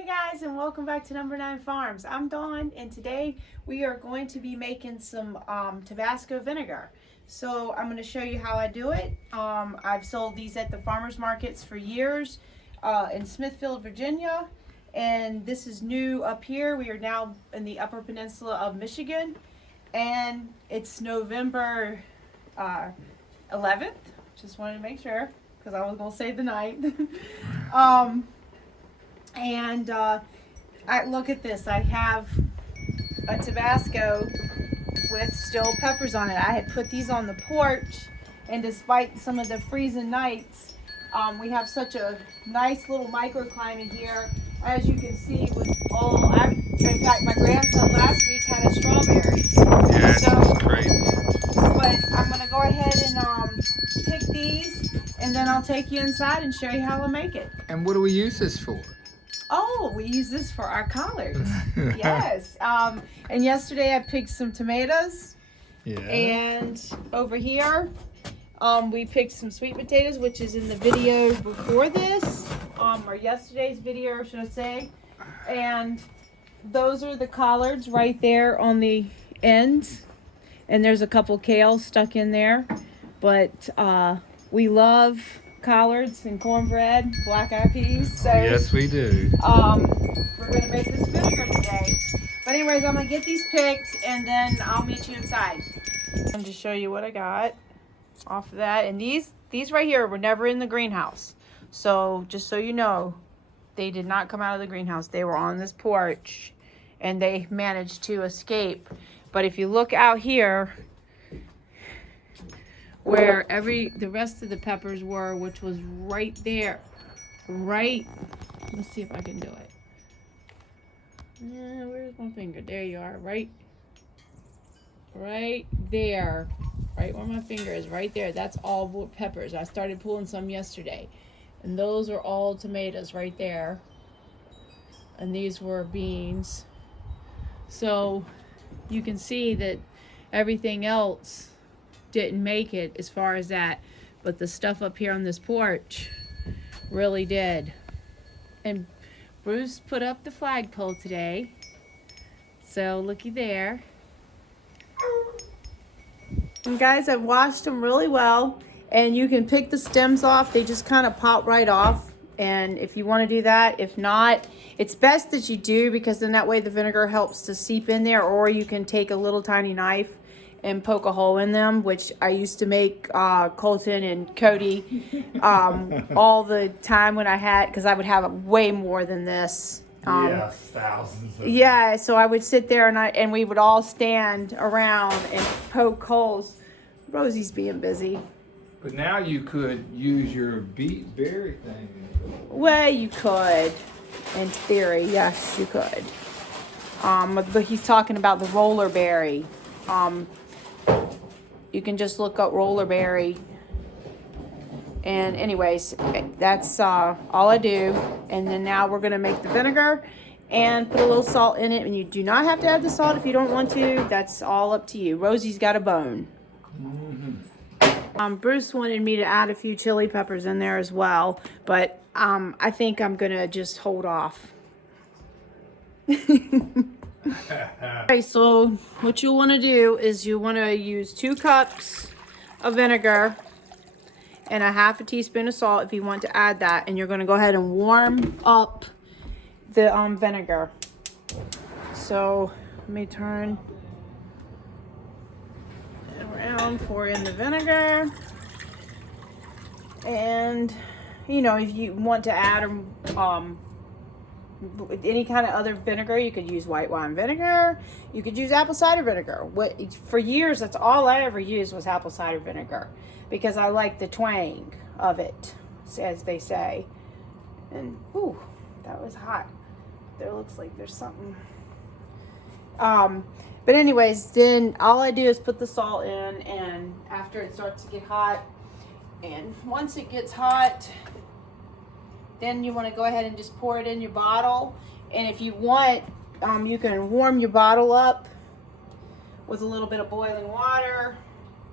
Hey guys, and welcome back to Number 9 Farms. I'm Dawn, and today we are going to be making some Tabasco vinegar. So I'm going to show you how I do it. I've sold these at the farmers markets for years in Smithfield, Virginia, and this is new up here. We are now in the Upper Peninsula of Michigan, and it's November 11th. Just wanted to make sure because I was going to say the night. I look at this. I have a Tabasco with still peppers on it. I had put these on the porch, and despite some of the freezing nights, we have such a nice little microclimate here. As you can see, with in fact, my grandson last week had a strawberry. Yeah, So, it's crazy. but I'm gonna go ahead and pick these, and then I'll take you inside and show you how I'll make it. And what do we use this for? Oh, we use this for our collards. Yes. And yesterday I picked some tomatoes. Yeah. And over here, we picked some sweet potatoes, which is in the video before this, or yesterday's video, should I say. And those are the collards right there on the ends. And there's a couple kale stuck in there. But we love collards and cornbread, black eyed peas. So yes, we do. we're gonna make this vinegar today. But anyways, I'm gonna get these picked and then I'll meet you inside. And to show you what I got off of that. And these right here were never in the greenhouse. So just so you know, they did not come out of the greenhouse. They were on this porch and they managed to escape. But if you look out here, where the rest of the peppers were, which was right there, let's see if I can do it. Where's my finger? There you are, right there, right where my finger is, right there. That's all peppers. I started pulling some yesterday, and those are all tomatoes right there, and these were beans. So you can see that everything else didn't make it as far as that, but the stuff up here on this porch really did. And Bruce put up the flagpole today, so looky there. And guys, I've washed them really well, and you can pick the stems off. They just kind of pop right off, and if you want to do that, if not, it's best that you do, because then that way the vinegar helps to seep in there. Or you can take a little tiny knife and poke a hole in them, which I used to make Colton and Cody all the time when I had, because I would have way more than this. Yes, thousands of yeah, so I would sit there and we would all stand around and poke holes. Rosie's being busy. But now you could use your beet berry thing. Well, you could, in theory, yes, you could. But he's talking about the roller berry. You can just look up roller berry. And anyways, that's all I do. And then now we're going to make the vinegar and put a little salt in it. And you do not have to add the salt if you don't want to. That's all up to you. Rosie's got a bone. Mm-hmm. Bruce wanted me to add a few chili peppers in there as well. But I think I'm going to just hold off. Okay, so what you want to do is you want to use 2 cups of vinegar and a half a teaspoon of salt if you want to add that, and you're going to go ahead and warm up the vinegar. So let me turn it around, pour in the vinegar, and you know, if you want to add any kind of other vinegar, you could use white wine vinegar, you could use apple cider vinegar. For years, that's all I ever used was apple cider vinegar, because I like the twang of it, as they say. And ooh, that was hot. There looks like there's something. But anyways, then all I do is put the salt in, and after it starts to get hot, and once it gets hot, then you want to go ahead and just pour it in your bottle. And if you want, you can warm your bottle up with a little bit of boiling water,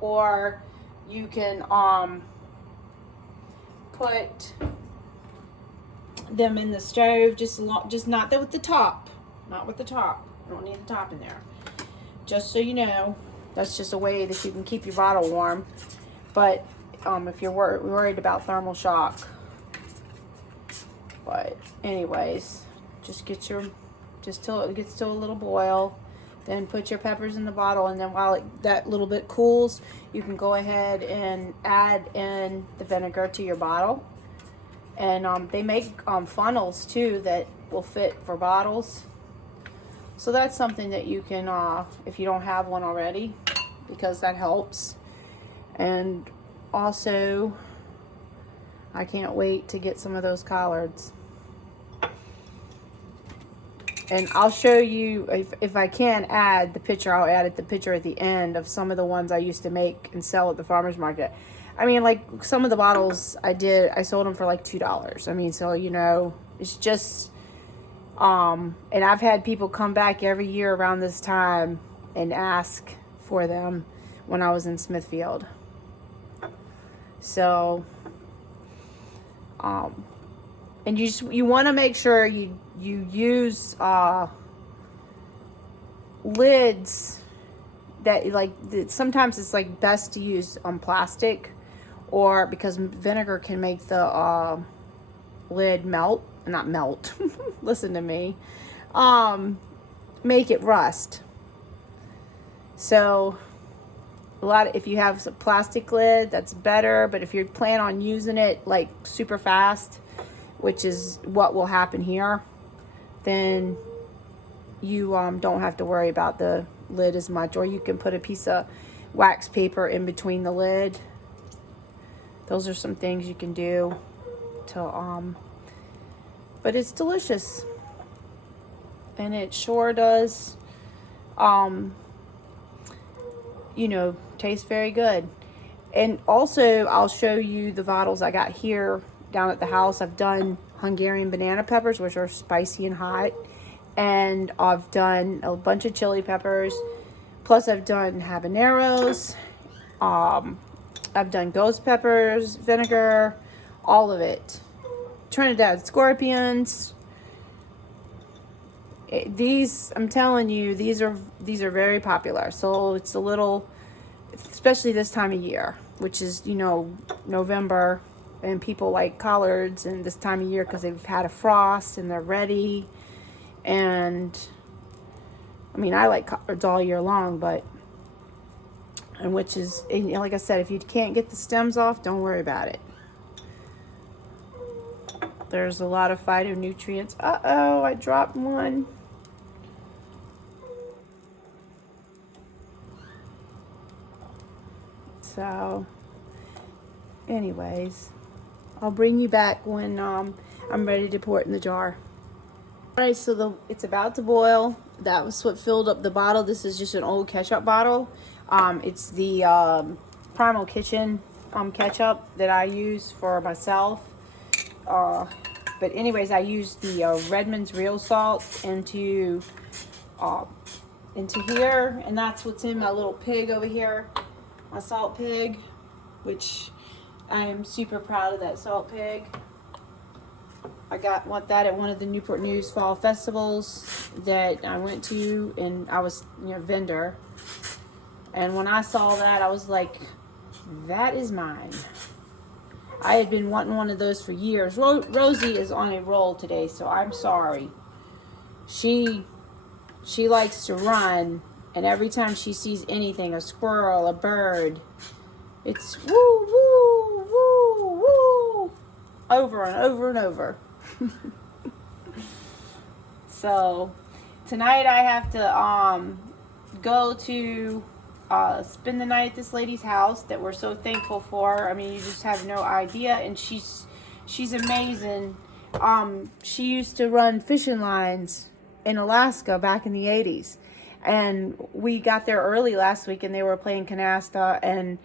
or you can put them in the stove, just not with the top. Not with the top. You don't need the top in there. Just so you know, that's just a way that you can keep your bottle warm. But if you're worried about thermal shock. But anyways, just till it gets to a little boil. Then put your peppers in the bottle, and then while that little bit cools, you can go ahead and add in the vinegar to your bottle. And they make funnels too that will fit for bottles. So that's something that you can, if you don't have one already, because that helps. And also, I can't wait to get some of those collards. And I'll show you, if I can add the picture, I'll add the picture at the end of some of the ones I used to make and sell at the farmer's market. I mean, like, some of the bottles I sold them for like $2. I mean, so, you know, it's just, and I've had people come back every year around this time and ask for them when I was in Smithfield. So, and you want to make sure you use lids that sometimes it's like best to use plastic, or because vinegar can make the lid not melt listen to me, make it rust. So if you have a plastic lid, that's better. But if you plan on using it like super fast, which is what will happen here, then you don't have to worry about the lid as much. Or you can put a piece of wax paper in between the lid. Those are some things you can do to but it's delicious, and it sure does you know, taste very good. And also, I'll show you the bottles I got here down at the house. I've done Hungarian banana peppers, which are spicy and hot, and I've done a bunch of chili peppers, plus I've done habaneros, I've done ghost peppers, vinegar, all of it, Trinidad scorpions. I'm telling you, these are very popular. So it's a little, especially this time of year, which is, you know, November, and people like collards and this time of year because they've had a frost and they're ready. And I mean, I like collards all year long, but, and like I said, if you can't get the stems off, don't worry about it. There's a lot of phytonutrients. Uh-oh, I dropped one. So, anyways, I'll bring you back when I'm ready to pour it in the jar. Alright, so it's about to boil. That was what filled up the bottle. This is just an old ketchup bottle. It's the Primal Kitchen ketchup that I use for myself. But anyways, I used the Redmond's Real Salt into here, and that's what's in my little pig over here, my salt pig, which I am super proud of that salt pig. I got that at one of the Newport News fall festivals that I went to, and I was, you know, vendor. And when I saw that, I was like, that is mine. I had been wanting one of those for years. Rosie is on a roll today, so I'm sorry. She likes to run, and every time she sees anything, a squirrel, a bird, it's woo, woo, woo, woo, over and over and over. So tonight I have to go to spend the night at this lady's house that we're so thankful for. I mean, you just have no idea. And she's amazing. She used to run fishing lines in Alaska back in the 80s, and we got there early last week, and they were playing canasta, and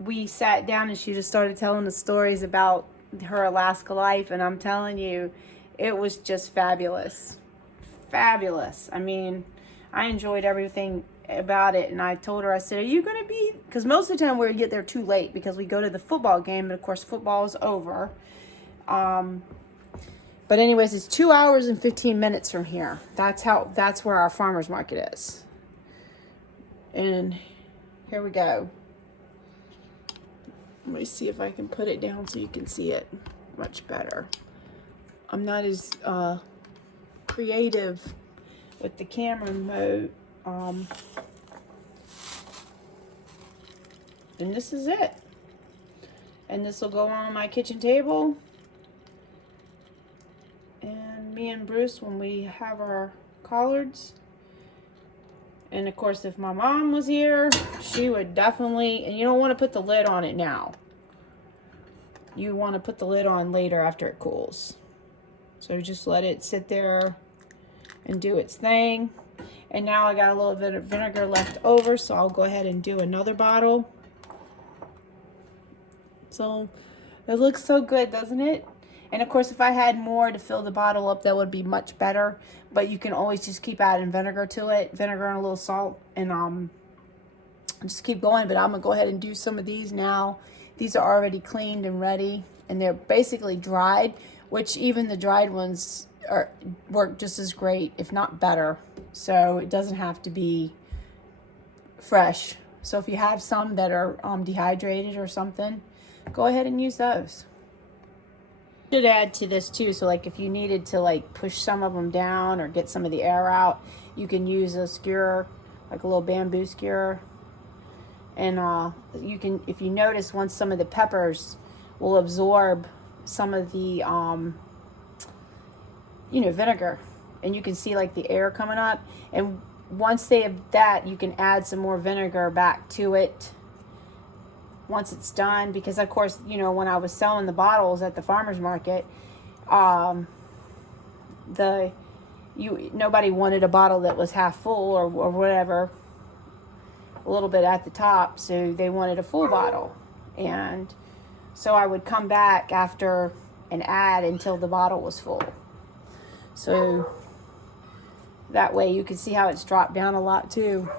we sat down, and she just started telling the stories about her Alaska life, and I'm telling you, it was just fabulous. I mean, I enjoyed everything about it. And I told her, I said, are you going to be, because most of the time we get there too late because we go to the football game, and of course football is over. But anyways, it's 2 hours and 15 minutes from here. That's where our farmer's market is. And here we go. Let me see if I can put it down so you can see it much better. I'm not as creative with the camera mode. And this is it. And this will go on my kitchen table. And me and Bruce, when we have our collards. And of course, if my mom was here, she would definitely, and you don't want to put the lid on it now. You want to put the lid on later after it cools. So just let it sit there and do its thing. And now I got a little bit of vinegar left over, so I'll go ahead and do another bottle. So it looks so good, doesn't it? And of course, if I had more to fill the bottle up, that would be much better. But you can always just keep adding vinegar to it, vinegar and a little salt, and just keep going. But I'm gonna go ahead and do some of these now. These are already cleaned and ready, and they're basically dried, which even the dried ones work just as great, if not better. So it doesn't have to be fresh. So if you have some that are dehydrated or something, go ahead and use those. Should add to this too, so like if you needed to like push some of them down or get some of the air out, you can use a skewer, like a little bamboo skewer. And you can, if you notice, once some of the peppers will absorb some of the vinegar, and you can see like the air coming up, and once they have that, you can add some more vinegar back to it once it's done. Because of course, when I was selling the bottles at the farmer's market, nobody wanted a bottle that was half full or whatever, a little bit at the top, so they wanted a full bottle. And so I would come back after and add until the bottle was full. So that way you can see how it's dropped down a lot too.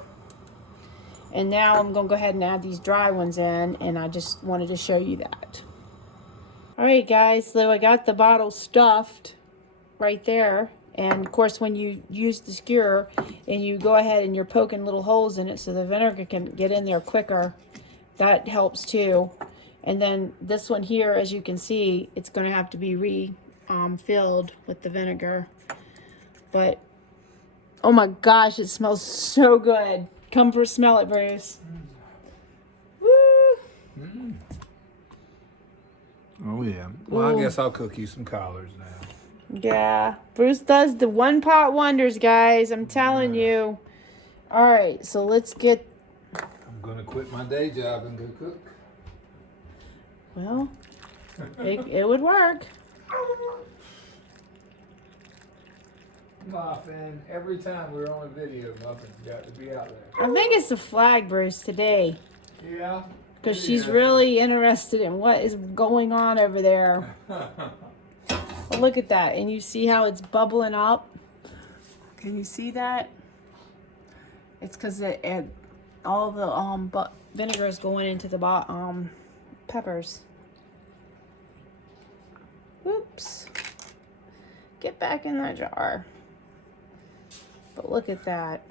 And now I'm going to go ahead and add these dry ones in, and I just wanted to show you that. All right, guys, so I got the bottle stuffed right there. And of course, when you use the skewer and you go ahead and you're poking little holes in it so the vinegar can get in there quicker, that helps too. And then this one here, as you can see, it's going to have to be filled with the vinegar. But oh my gosh, it smells so good. Come for a smell it, Bruce. Woo! Mm. Oh yeah. Well, Ooh. I guess I'll cook you some collards now. Yeah, Bruce does the one pot wonders, guys. I'm telling you. All right, so let's get. I'm gonna quit my day job and go cook. Well, it would work. Muffin, every time we're on a video, Muffin's got to be out there. I think it's the flag, Bruce, today. Yeah. Because she's really interested in what is going on over there. Well, look at that. And you see how it's bubbling up? Can you see that? It's because all the vinegar is going into the peppers. Whoops. Get back in that jar. But look at that.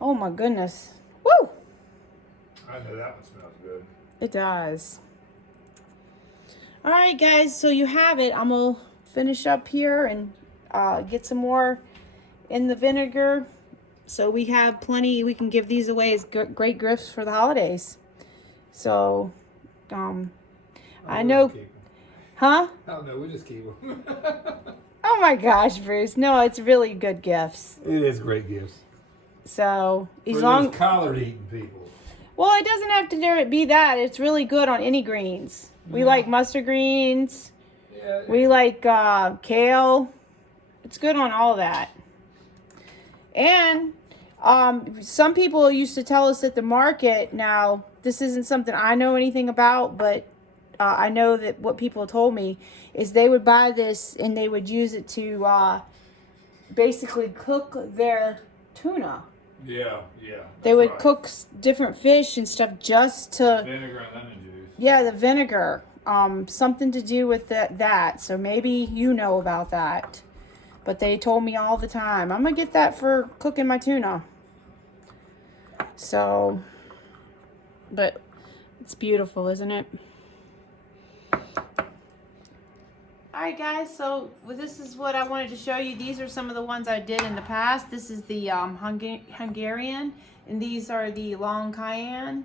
Oh my goodness. Woo! I know that one smells good. It does. All right, guys, so you have it. I'm gonna finish up here and get some more in the vinegar. So we have plenty. We can give these away as great gifts for the holidays. So, I know. Huh? Oh no, we just keep them. Oh my gosh, Bruce. No, it's really good gifts. It is great gifts. So, as long as collard eating people. Well, it doesn't have to be that. It's really good on any greens. We like mustard greens. Yeah, we like kale. It's good on all that. And some people used to tell us at the market, now this isn't something I know anything about, but I know that what people told me is they would buy this and they would use it to basically cook their tuna. Yeah. They would cook different fish and stuff just to Vinegar and lemon juice. Yeah, the vinegar. Something to do with that. So maybe you know about that. But they told me all the time. I'm gonna get that for cooking my tuna. So, but it's beautiful, isn't it? Alright guys, so this is what I wanted to show you. These are some of the ones I did in the past. This is the Hungarian, and these are the long cayenne.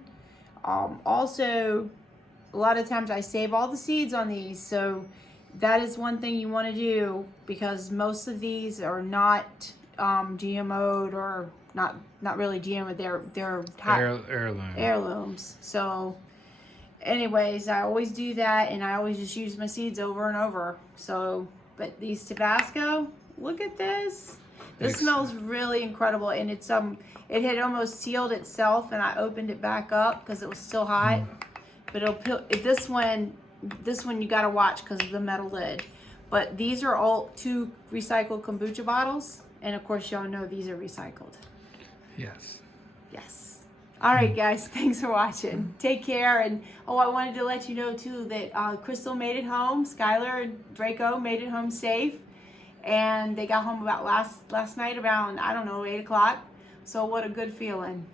Also, a lot of times I save all the seeds on these, so that is one thing you want to do, because most of these are not GMO'd, or not really GMO'd. They're heirlooms. So anyways, I always do that, and I always just use my seeds over and over. So, but these Tabasco, look at this. This smells really incredible, and it's it had almost sealed itself, and I opened it back up because it was still hot. But this one you gotta watch because of the metal lid. But these are all 2 recycled kombucha bottles, and of course y'all know these are recycled. Yes. All right, guys, thanks for watching. Take care. And I wanted to let you know too that Crystal made it home. Skylar and Draco made it home safe, and they got home about last night around, I don't know, 8 o'clock. So what a good feeling.